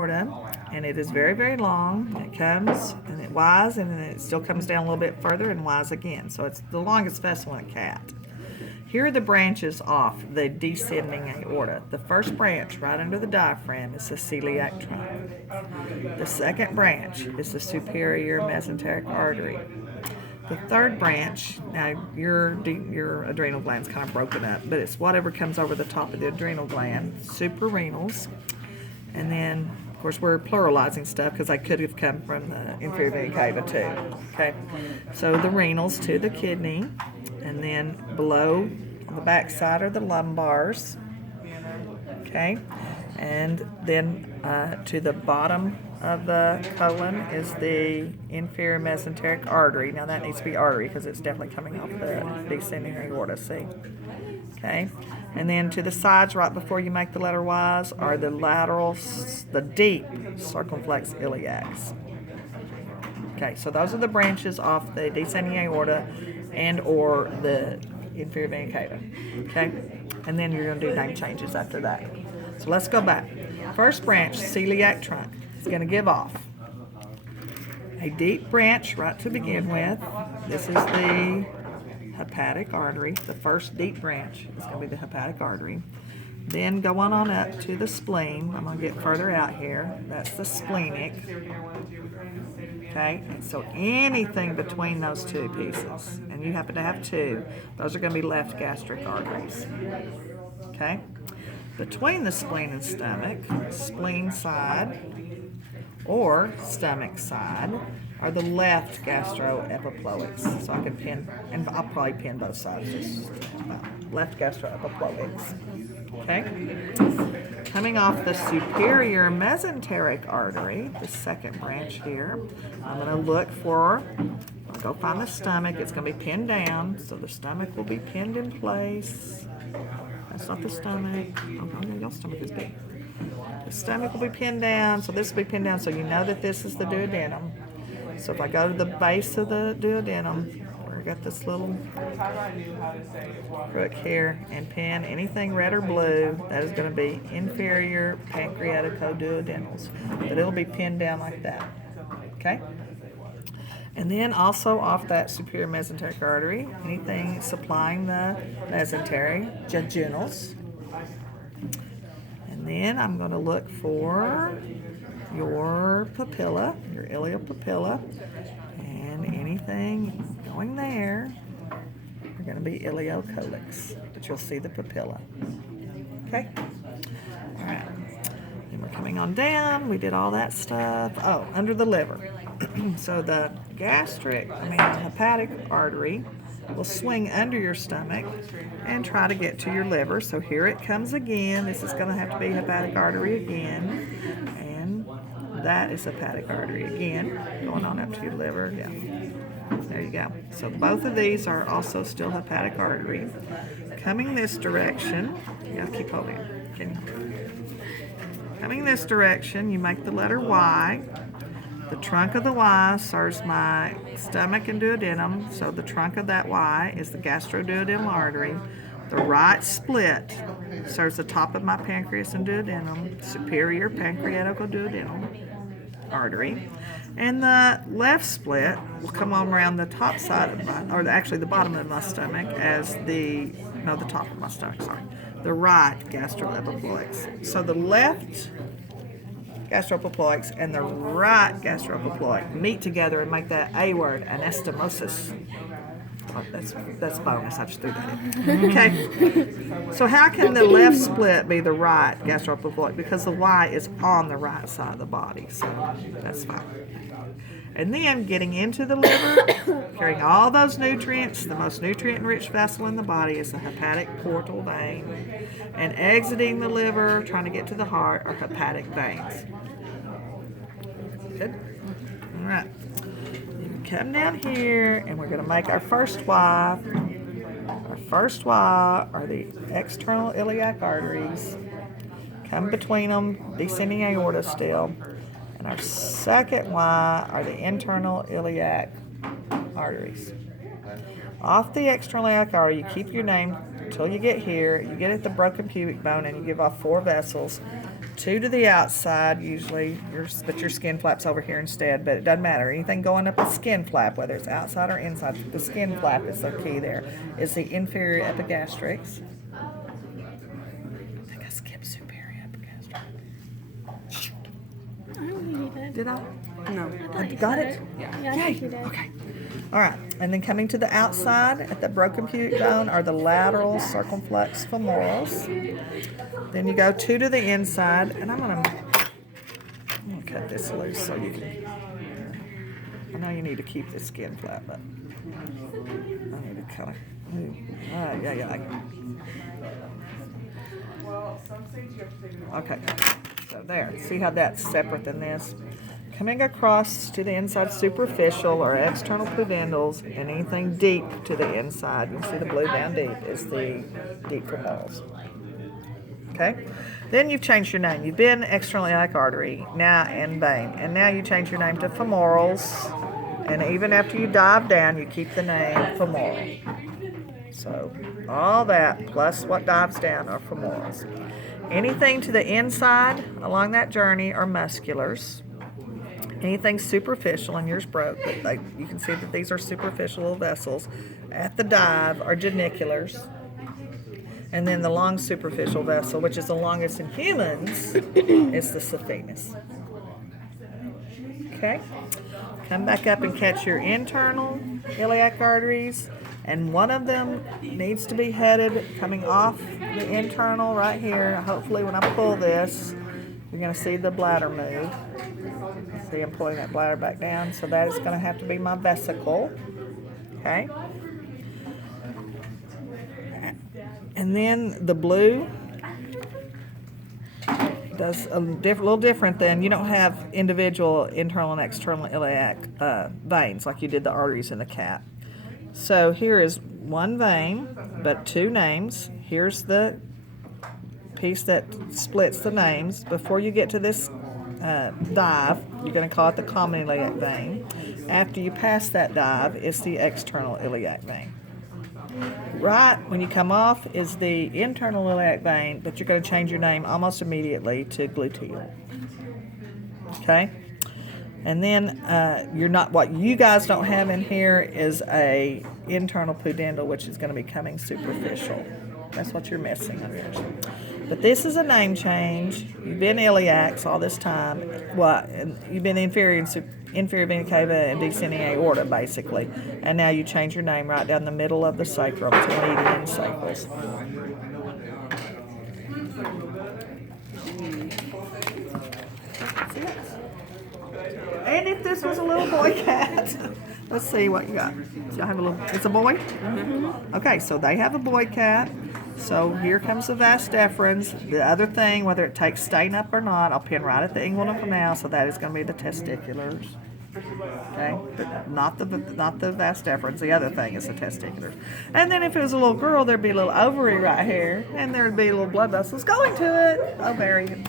aorta, and it is very, very long. It comes and it wise, and then it still comes down a little bit further and wise again. So it's the longest vessel in a cat. Here are the branches off the descending aorta. The first branch right under the diaphragm is the celiac trunk. The second branch is the superior mesenteric artery. The third branch, now your adrenal gland's kind of broken up, but it's whatever comes over the top of the adrenal gland, suprarenals, and then, of course, we're pluralizing stuff because I could have come from the inferior vena cava too. Okay, so the renals to the kidney, and then below on the back side are the lumbars. Okay, and then to the bottom of the colon is the inferior mesenteric artery. Now that needs to be artery because it's definitely coming off the descending aorta. See? Okay, and then to the sides, right before you make the letter Y's, are the laterals, the deep circumflex iliacs. Okay, so those are the branches off the descending aorta and or the inferior vena cava. Okay, and then you're going to do name changes after that. So let's go back. First branch, celiac trunk, is going to give off a deep branch right to begin with. This is the hepatic artery. The first deep branch is going to be the hepatic artery. Then go on up to the spleen. I'm going to get further out here. That's the splenic. Okay, and so anything between those two pieces, and you happen to have two, those are going to be left gastric arteries. Okay, between the spleen and stomach, spleen side or stomach side, are the left gastroepiploics. So I can pin, and I'll probably pin both sides, just left gastroepiploics. Okay? Coming off the superior mesenteric artery, the second branch here, I'm going to look for, I'll go find the stomach. It's going to be pinned down, so the stomach will be pinned in place. That's not the stomach. Oh, no, your stomach is big. The stomach will be pinned down, so this will be pinned down, so you know that this is the duodenum. So if I go to the base of the duodenum, where I got this little crook here, and pin anything red or blue, that is going to be inferior pancreaticoduodenals. But it'll be pinned down like that. Okay? And then also off that superior mesenteric artery, anything supplying the mesentery, jejunals. And then I'm going to look for your papilla, your iliopapilla, and anything going there are going to be ileocolix, but you'll see the papilla. Okay? All right. Then we're coming on down. We did all that stuff. Oh, under the liver. So the hepatic artery will swing under your stomach and try to get to your liver. So here it comes again. This is going to have to be hepatic artery again. And that is hepatic artery again, going on up to your liver. Yeah. There you go. So both of these are also still hepatic artery. Coming this direction, you gotta keep holding. Can you? Coming this direction, you make the letter Y. The trunk of the Y serves my stomach and duodenum, so the trunk of that Y is the gastroduodenal artery. The right split serves the top of my pancreas and duodenum, superior pancreaticoduodenal artery. And the left split will come on around the top side of my, or actually the bottom of my stomach as the top of my stomach, sorry. The right gastroepiploics. So the left gastroepiploics and the right gastroepiploic meet together and make that A word, anastomosis. Oh, that's bonus. I just threw that in. Okay. So how can the left split be the right gastroepiploic? Because the Y is on the right side of the body. So that's fine. And then getting into the liver, carrying all those nutrients, the most nutrient-rich vessel in the body is the hepatic portal vein. And exiting the liver, trying to get to the heart, are hepatic veins. Good? All right. Come down here, and we're going to make our first Y. Our first Y are the external iliac arteries. Come between them, descending aorta still. And our second Y are the internal iliac arteries. Off the external iliac artery, you keep your name until you get here. You get at the broken pubic bone, and you give off 4 vessels. 2 to the outside usually, but your skin flap's over here instead, but it doesn't matter. Anything going up the skin flap, whether it's outside or inside, the skin flap is the key there, is the inferior epigastrix. I think I skipped superior epigastrix. I don't think you did. Did I? No. I thought you Got said it? Yeah, I Yay. think you did. Okay. All right. And then coming to the outside at the broken pubic bone are the lateral circumflex femorals. Then you go 2 to the inside, and I'm gonna cut this loose so you can. I know you need to keep the skin flat, but I need to kind of. Yeah. Okay. So there. See how that's separate than this? Coming across to the inside superficial or external pudendals, and anything deep to the inside, you can see the blue down deep, is the deep femorals. Okay? Then you've changed your name. You've been external iliac artery now and vein, and now you change your name to femorals, and even after you dive down, you keep the name femoral. So all that plus what dives down are femorals. Anything to the inside along that journey are musculars. Anything superficial, and yours broke, but you can see that these are superficial vessels. At the dive are geniculars. And then the long superficial vessel, which is the longest in humans, is the saphenous. Okay? Come back up and catch your internal iliac arteries, and one of them needs to be headed coming off the internal right here. Hopefully when I pull this, you're going to see the bladder move. See, I'm pulling that bladder back down, so that is going to have to be my vesicle. Okay? And then the blue does a little different than, you don't have individual internal and external iliac veins like you did the arteries in the cat. So here is one vein, but 2 names. Here's the piece that splits the names. Before you get to this dive, you're going to call it the common iliac vein. After you pass that dive, it's the external iliac vein. Right when you come off is the internal iliac vein, but you're going to change your name almost immediately to gluteal. Okay? And then you're not, what you guys don't have in here is a internal pudendal, which is going to be coming superficial. That's what you're missing, unfortunately. But this is a name change. You've been iliacs all this time. And you've been inferior vena cava and descending aorta, basically. And now you change your name right down the middle of the sacrum to median sacrals. And if this was a little boy cat, let's see what you got. So I have a little. It's a boy. Mm-hmm. Okay, so they have a boy cat. So here comes the vas deferens. The other thing, whether it takes staying up or not, I'll pin right at the inguinal canal. So that is going to be the testiculars. Okay, but not the vas deferens. The other thing is the testiculars. And then if it was a little girl, there'd be a little ovary right here, and there'd be little blood vessels going to it. Ovarians.